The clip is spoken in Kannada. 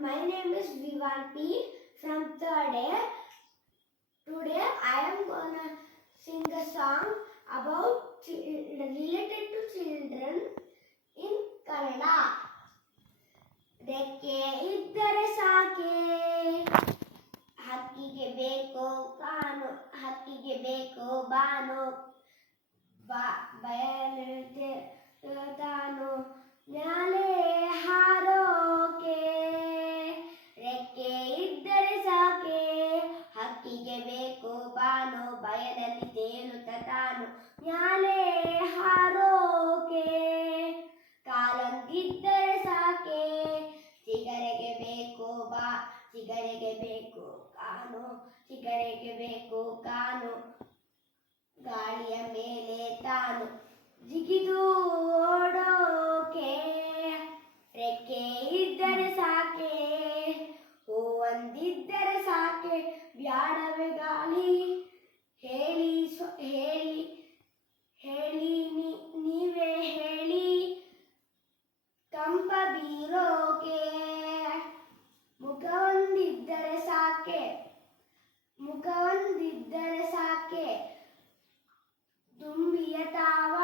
My name is Vivan P. from 3rd A. Today I am gonna sing a song about related to children in Kannada. ರೆಕ್ಕೆ ಇದ್ದರೆ ಸಾಕೆ ಹಕ್ಕಿಗೆ ಬೇಕೋ ಕಾನು ಹಕ್ಕಿಗೆ ಬೇಕೋ ಬಾನು ಬಯಲಿದೆ ತಾನು ಮ್ಯಾಲೆ ಹಾರೋಕೆ ರೆಕ್ಕೆ ಇದ್ದರೆ ಸಾಕೆ ಹಕ್ಕಿಗೆ ಬೇಕೋ ಬಾನು ಬಯಲಲ್ಲಿ ತೇಲುತ್ತ ತಾನು ಮ್ಯಾಲೆ ಹಾರೋಕೆ ಕಾಲೊಂದಿದ್ದರೆ ಸಾಕೆ ಚಿಗರೆಗೆ ಬೇಕೋ ಬಾ ಚಿಗರೆಗೆ ಬೇಕು ಕಾನು ಚಿಗರೆಗೆ ಬೇಕು ಕಾನು ಗಾಳಿಯ ಮೇಲೆ ತಾನು ಜಿಗಿದು ಓಡೋಕೆ ರೆಕ್ಕೆ ಇದ್ದರೆ ಸಾಕೆ ಹೂವೊಂದಿದ್ದರೆ ಸಾಕೆ ಬ್ಯಾಡವೆ ಗಾಳಿ ಹೇಳಿ ಹೇಳಿ ಹೇಳಿ ನೀವೇ ಹೇಳಿ ಕಂಪ ಬೀರೋಕೆ ಮುಖವೊಂದಿದ್ದರೆ ಸಾಕೆ ಮುಖವೊಂದಿದ್ದರೆ ಸಾಕೆ ದುಂಬಿಯ ತಾವ